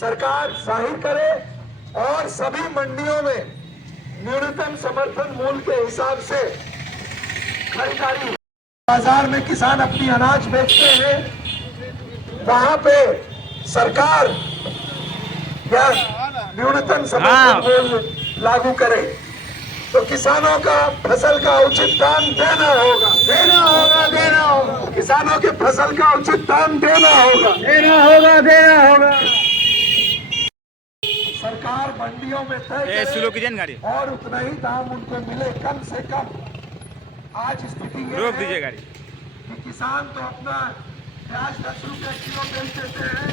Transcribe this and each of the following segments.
सरकार जाहिर करे और सभी मंडियों में न्यूनतम समर्थन मूल्य के हिसाब से खरीदारी। बाजार में किसान अपनी अनाज बेचते हैं, वहां पे सरकार या न्यूनतम समर्थन मूल्य लागू करे तो किसानों का फसल का उचित दाम देना होगा। किसानों के फसल का उचित दाम देना होगा। सरकार मंडियों में तय करे और उतना ही दाम उनको मिले, कम से कम। आज स्थिति रोक दीजिए गाड़ी कि किसान तो अपना प्याज 10 रुपए किलो बेच देते हैं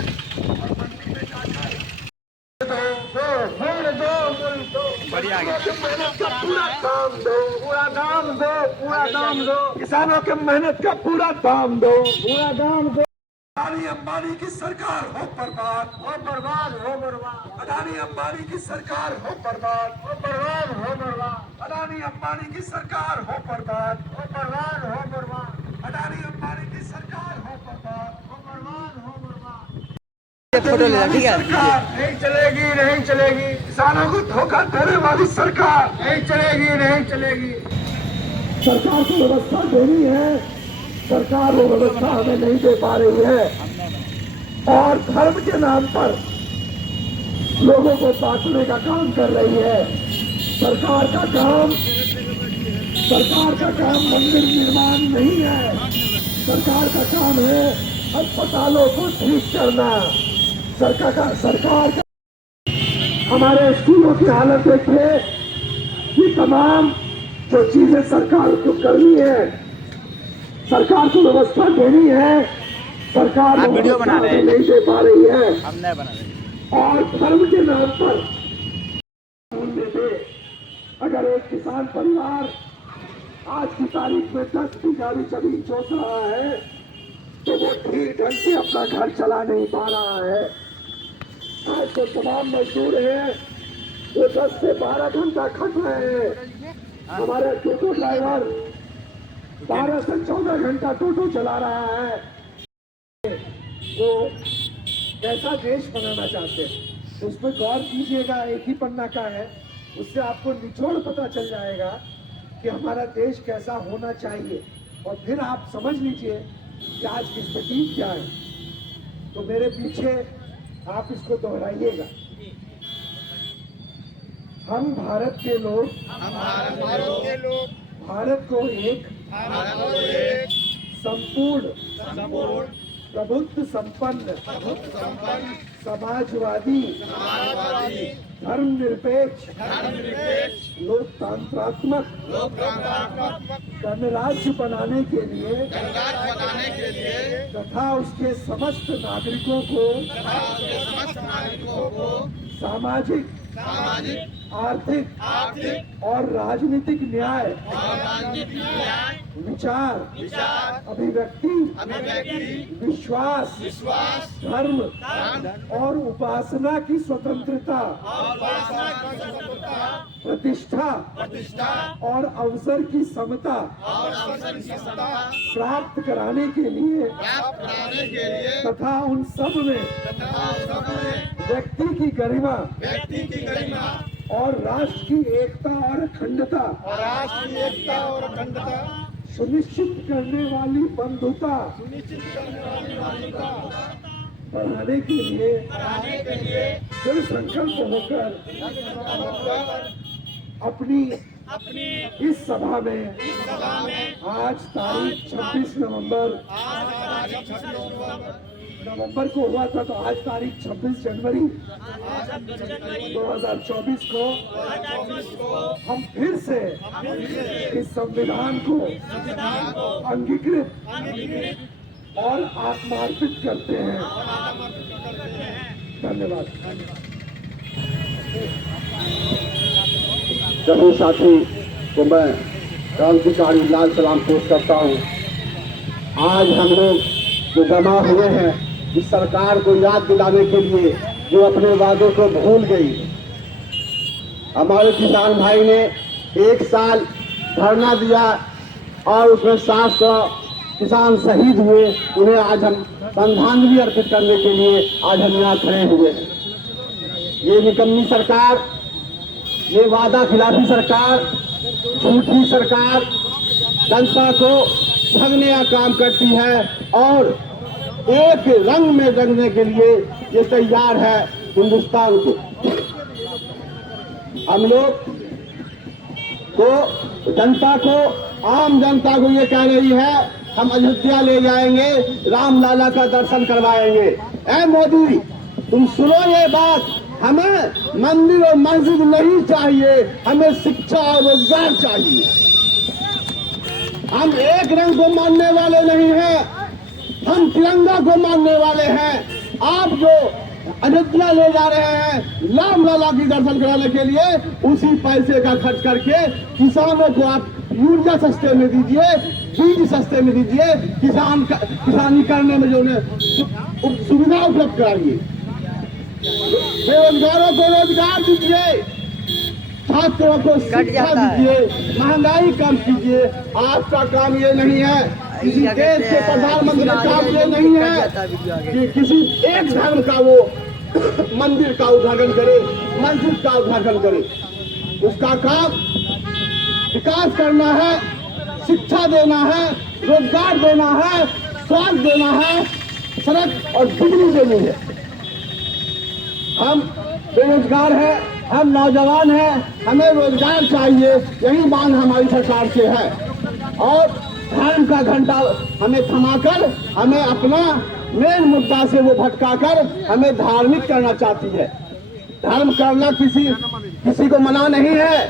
और मंडी में जाकर मेहनत का पूरा दाम दो, पूरा दाम दो। किसानों के मेहनत का पूरा दाम दो। अडानी अंबानी की सरकार हो बर्बाद, अडानी अंबानी की सरकार हो बर्बाद, अडानी अंबानी की सरकार हो बर्बाद, अडानी अंबानी की सरकार हो बर्बाद। फोटो लेना, ठीक है? सरकार नहीं चलेगी। किसानों को धोखा देने वाली सरकार नहीं चलेगी। सरकार को व्यवस्था देनी है, सरकार वो व्यवस्था हमें नहीं दे पा रही है और धर्म के नाम पर लोगों को बांटने का काम कर रही है। सरकार का काम मंदिर निर्माण नहीं है। सरकार का काम है अस्पतालों को ठीक करना। सरकार का हमारे स्कूलों की हालत देखिए, ये तमाम जो चीजें सरकार को करनी है, सरकार को व्यवस्था देनी है, सरकार वीडियो बना रहे हैं, नहीं दे पा रही है। हम नहीं बना रहे और धर्म के नाम पर अगर एक किसान परिवार आज की तारीख में 10 बीघा भी जमीन जोत रहा है तो वो ठीक ढंग से अपना घर चला नहीं पा रहा है। आज तो तमाम मजदूर हैं वो 10 से 12 घंटा खट रहे हैं। हमारा टोटो ड्राइवर 12 से 14 घंटा टोटो चला रहा है। वो कैसा देश बनाना चाहते हैं उस पर गौर कीजिएगा। एक ही पन्ना का है, उससे आपको निचोड़ पता चल जाएगा कि हमारा देश कैसा होना चाहिए और फिर आप समझ लीजिए कि आज की स्थिति क्या है। तो मेरे पीछे आप इसको दोहराइएगा। हम भारत के लोग भारत को एक संपूर्ण प्रबुद्ध संपन्न समाजवादी धर्मनिरपेक्ष लोकतांत्रात्मक गणराज्य बनाने के लिए तथा उसके समस्त नागरिकों को सामाजिक आर्थिक और राजनीतिक न्याय विचार अभिव्यक्ति विश्वास धर्म और उपासना की स्वतंत्रता प्रतिष्ठा और अवसर की समता प्राप्त कराने के लिए तथा उन सब में व्यक्ति की गरिमा और राष्ट्र की एकता और अखंडता सुनिश्चित करने वाली बंधुता बढ़ाने के लिए दृढ़ संकल्प होकर अपनी इस सभा में आज तारीख 26 नवंबर को हुआ था, तो आज तारीख 26 जनवरी 2024 को हम फिर से इस संविधान को अंगीकृत और आत्मार्पित करते हैं। धन्यवाद। सभी साथी को मैं क्रांतिकारी लाल सलाम पेश करता हूँ। आज हम लोग जो जमा हुए हैं इस सरकार को याद दिलाने के लिए जो अपने वादों को भूल गई। हमारे किसान भाई ने 1 साल धरना दिया और उसमें 700 किसान शहीद हुए। उन्हें आज हम श्रद्धांजलि अर्पित करने के लिए आज हम यहाँ खड़े हुए हैं। ये निकम्मी सरकार, ये वादा खिलाफी सरकार, झूठी सरकार जनता को ठगने का काम करती है और एक रंग में रंगने के लिए ये तैयार है हिंदुस्तान को। हम लोग को जनता को, आम जनता को ये कह रही है हम अयोध्या ले जाएंगे, राम लाला का दर्शन करवाएंगे। ऐ मोदी, तुम सुनो ये बात, हमें मंदिर और मस्जिद नहीं चाहिए, हमें शिक्षा और रोजगार चाहिए। हम एक रंग को मानने वाले नहीं हैं, हम तिरंगा को मानने वाले हैं। आप जो अयोध्या ले जा रहे हैं राम लाला की दर्शन कराने के लिए, उसी पैसे का खर्च करके किसानों को आप यूरिया सस्ते में दीजिए, बीज सस्ते में दीजिए, किसानी करने में जो सुविधा उपलब्ध कराइए, बेरोजगारों को रोजगार दीजिए, छात्रों को शिक्षा दीजिए, महंगाई कम कीजिए। आपका काम ये नहीं है, किसी देश के प्रधानमंत्री का काम ये नहीं है कि किसी एक धर्म का वो मंदिर का उद्घाटन करे, मस्जिद का उद्घाटन करे। उसका काम विकास करना है, शिक्षा देना है, रोजगार देना है, स्वास्थ्य देना है, सड़क और बिजली देनी है। हम बेरोजगार हैं, हम नौजवान हैं, हमें रोजगार चाहिए, यही मांग हमारी सरकार से है। और धर्म का घंटा हमें थमाकर हमें अपना मेन मुद्दा से वो भटकाकर हमें धार्मिक करना चाहती है। धर्म करना किसी को मना नहीं है।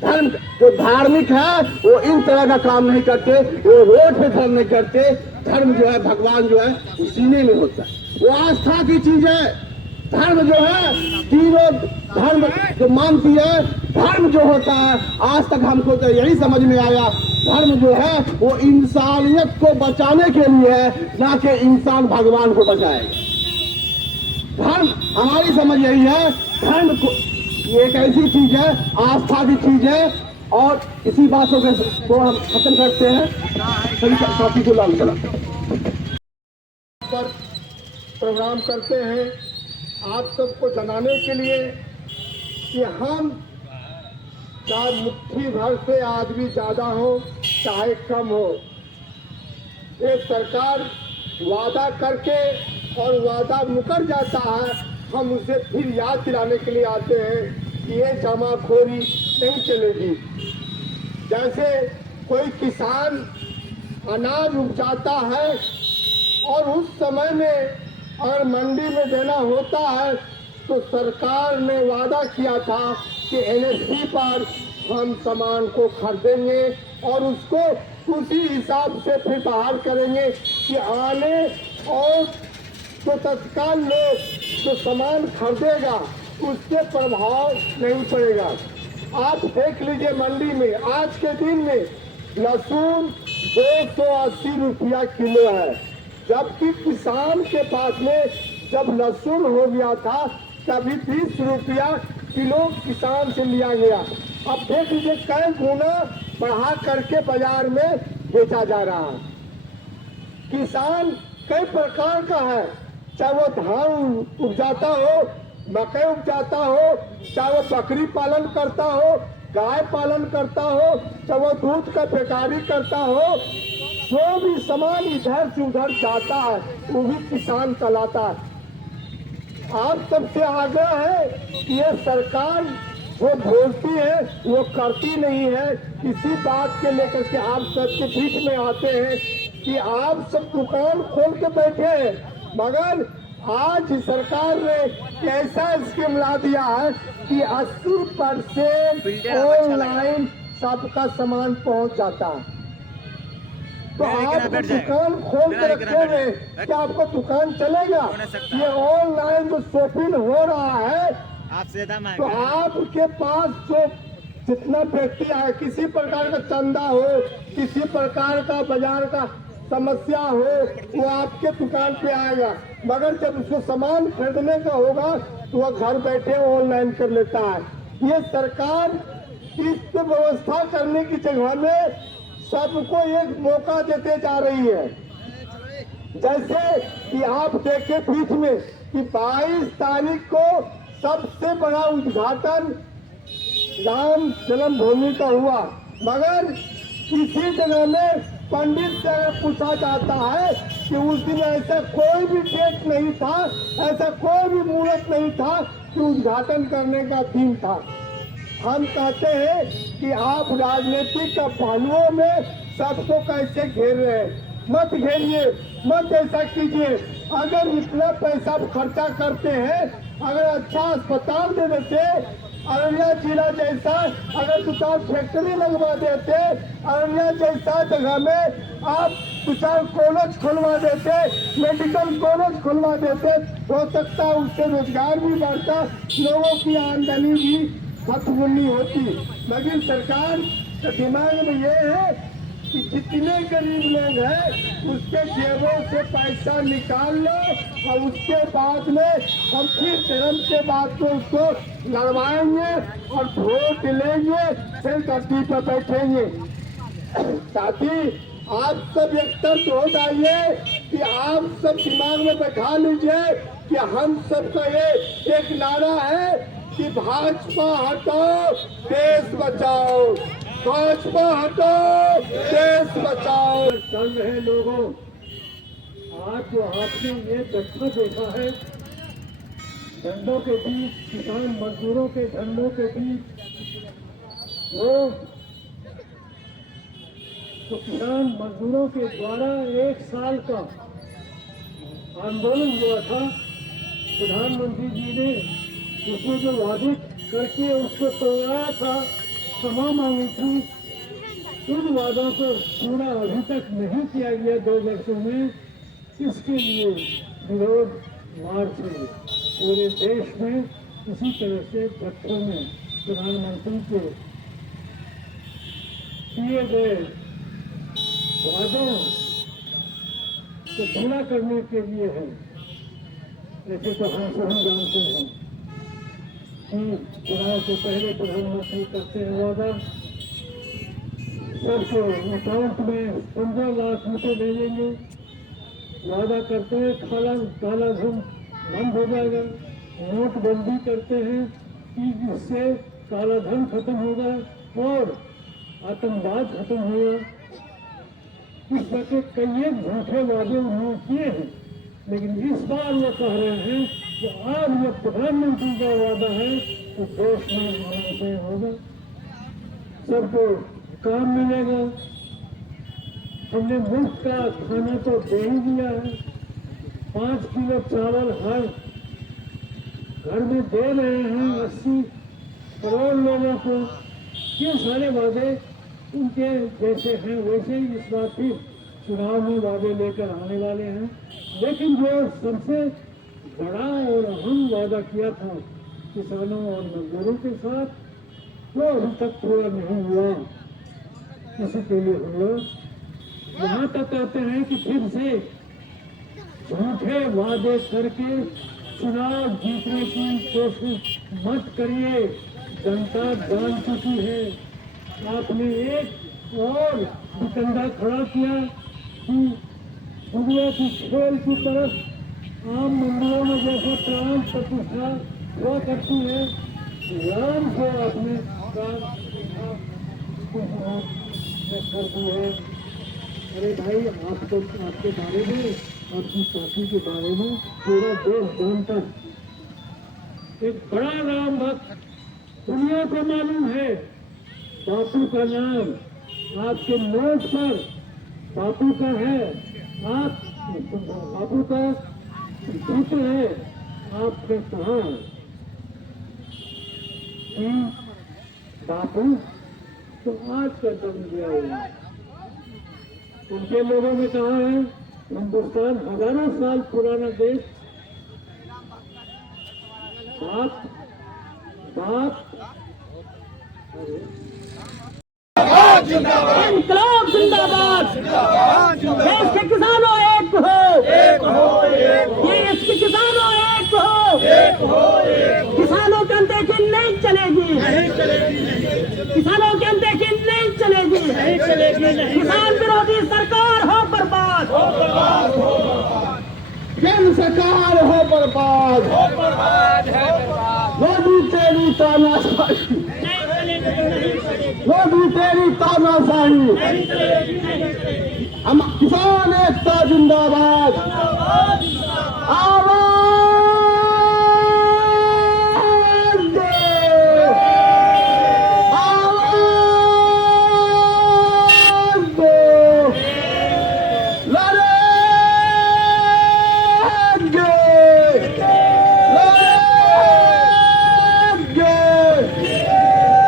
धर्म जो धार्मिक है वो इन तरह का काम नहीं करते, वो रोड पे धर्म नहीं करते। धर्म जो है, भगवान जो है वो सीने में होता है, वो आस्था की चीज है। धर्म जो है, तीनों धर्म जो मानती है, धर्म जो होता है, आज तक हमको तो यही समझ में आया, धर्म जो है वो इंसानियत को बचाने के लिए है, ना कि इंसान भगवान को बचाएगा। धर्म हमारी समझ यही है, धर्म को एक ऐसी चीज है, आस्था की चीज है। और इसी बातों को हम खत्म करते हैं। सभी साथी को लाल चला पर प्रोग्राम करते हैं आप सबको जनाने के लिए कि हम चाहे मुट्ठी भर से आदमी ज्यादा हो चाहे कम हो, ये सरकार वादा करके और वादा मुकर जाता है, हम उसे फिर याद दिलाने के लिए आते हैं कि ये जमाखोरी नहीं चलेगी। जैसे कोई किसान अनाज उपजाता है और उस समय में अगर मंडी में देना होता है तो सरकार ने वादा किया था कि NSP पर हम सामान को खरीदेंगे और उसको उसी हिसाब से फिर बाहर करेंगे कि आने और तो तत्काल लोग जो सामान खरीदेगा उससे प्रभाव नहीं पड़ेगा। आप देख लीजिए मंडी में आज के दिन में लहसुन 280 रुपया किलो है, जबकि किसान के पास में जब लहसुन हो गया था तभी 20 रुपया किलो किसान से लिया गया। अब देख लीजिए कई गुना बढ़ा करके बाजार में बेचा जा रहा है। किसान कई प्रकार का है, चाहे वो धान उपजाता हो, मकई उपजाता हो, चाहे वो बकरी पालन करता हो, गाय पालन करता हो, चाहे वो दूध का बेकारी करता हो, जो भी सामान इधर से उधर जाता है वो भी किसान चलाता है। आप सबसे आग्रह है कि ये सरकार जो बोलती है वो करती नहीं है। इसी बात के लेकर के आप सबके बीच में आते हैं कि आप सब दुकान खोल के बैठे हैं, मगर आज सरकार ने ऐसा स्कीम ला दिया है कि 80% ऑनलाइन सबका सामान पहुंच जाता है। तो आप दुकान खोल के रखे हुए, क्या आपको दुकान चलेगा? ये ऑनलाइन जो शॉपिंग हो रहा है, तो आपके पास जो जितना व्यक्ति है, किसी प्रकार का चंदा हो, किसी प्रकार का बाजार का समस्या हो, वो आपके दुकान पे आएगा, मगर जब उसको सामान खरीदने का होगा तो वह घर बैठे ऑनलाइन कर लेता है। ये सरकार इस पे व्यवस्था करने की जगह में सबको एक मौका देते जा रही है। जैसे कि आप देखें बीच में कि 22 तारीख को सबसे बड़ा उद्घाटन राम जन्मभूमि का हुआ, मगर इसी जगह में पंडित से अगर पूछा जाता है कि उस दिन ऐसा कोई भी डेट नहीं था, ऐसा कोई भी मुहूर्त नहीं था कि उद्घाटन करने का दिन था। हम कहते हैं कि आप राजनीतिक पहलुओं में सबको कैसे घेर रहे हैं, मत घेरिए, मत ऐसा कीजिए। अगर इतना पैसा खर्चा करते हैं, अगर अच्छा अस्पताल दे देते, अररिया जिला जैसा अगर 2-4 फैक्ट्री लगवा देते, अररिया जैसा जगह में आप 2-4 कॉलेज खुलवा देते, मेडिकल कॉलेज खुलवा देते, हो सकता है उससे रोजगार भी बढ़ता, लोगों की आमदनी भी खत्म नहीं होती। लेकिन सरकार के दिमाग में ये है कि जितने गरीब लोग हैं उसके जेबों से पैसा निकाल लो और उसके बाद में हम फिर धर्म के बाद में उसको लड़वाएंगे और वोट लेंगे, फिर धरती पर बैठेंगे। साथ ही आप सब एक तर्क हो जाइए कि आप सब दिमाग में बैठा लीजिए कि हम सबका ये एक नारा है कि भाजपा हटाओ देश बचाओ, भाजपा हटाओ देश बचाओ। चल रहे लोगों, आज जो आपने ये दक्षिण देखा है, झंडों के बीच, किसान मजदूरों के झंडों के बीच, वो तो किसान मजदूरों के द्वारा 1 साल का आंदोलन हुआ था। प्रधानमंत्री जी ने उसमें जो वादे करके उसको तोड़ाया था, क्षमा मांगी थी, उन वादों को पूरा अभी तक नहीं किया गया 2 वर्षों में। इसके लिए विरोध मार्च हुए पूरे देश में। इसी तरह से जत्थों में प्रधानमंत्री के किए गए वादों को पूरा करने के लिए है। ऐसे तो हम सभी जानते हैं कि चुनाव से पहले प्रधानमंत्री करते हैं वादा, सबको अकाउंट में 15 लाख रुपए भेजेंगे, वादा करते हैं काला धन बंद हो जाएगा, नोटबंदी करते हैं कि इससे काला धन खत्म होगा और आतंकवाद खत्म होगा। इस तरह के कई झूठे वादे उन्होंने किए हैं, लेकिन इस बार वो कह रहे हैं कि आज ये प्रधानमंत्री का वादा है तो देश में उन्नति होगा, सबको काम मिलेगा। हमने मुफ्त का खाना तो दे ही दिया है, 5 किलो चावल हर घर में दे रहे हैं 80 करोड़ लोगों को। ये सारे वादे उनके जैसे हैं वैसे ही इस बार फिर चुनाव में वादे लेकर आने वाले हैं। लेकिन जो सबसे बड़ा और अहम वादा किया था किसानों और मजदूरों के साथ, वो अभी तक पूरा नहीं हुआ। इसी के लिए हम लोग यहाँ तक कहते हैं कि फिर से झूठे वादे करके चुनाव जीतने की कोशिश मत करिए। जनता जान चुकी है। आपने एक और विकंडा खड़ा किया कि दुनिया की खेल की तरफ आम मंदिरों में जैसे प्राण प्रतिष्ठा हुआ करती है, राम को आपने कर दी है। अरे भाई, आपको आपके बारे में, आपकी पार्टी के बारे में पूरा देश जानता है। एक बड़ा राम भक्त दुनिया को मालूम है। बापू का नाम आपके नोट पर बापू का है, आप बापू का चित्र है। आपने कहा कि बापू तो आज का जन्म दिया हुआ, उनके लोगों ने कहा है हिंदुस्तान हजारों साल पुराना देश, बाप इंकलाब जिंदाबाद, देश के किसानों एक हो, देश के किसानों एक हो, किसानों के अनदेखी नहीं चलेगी, किसानों के अनदेखी नहीं चलेगी, किसान विरोधी सरकार हो बर्बाद, केंद्र सरकार हो बर्बाद, तानाशाही, मोदी तेरी तानाशाही। हम किसान एकता जिंदाबाद। आवाज दो, आवाज दो, लड़ेंगे, लड़ेंगे।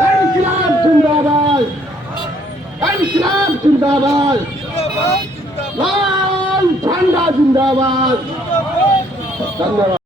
इनकलाब जिंदाबाद, इनकलाब जिंदाबाद, लाल झंडा जिंदाबाद। धन्यवाद।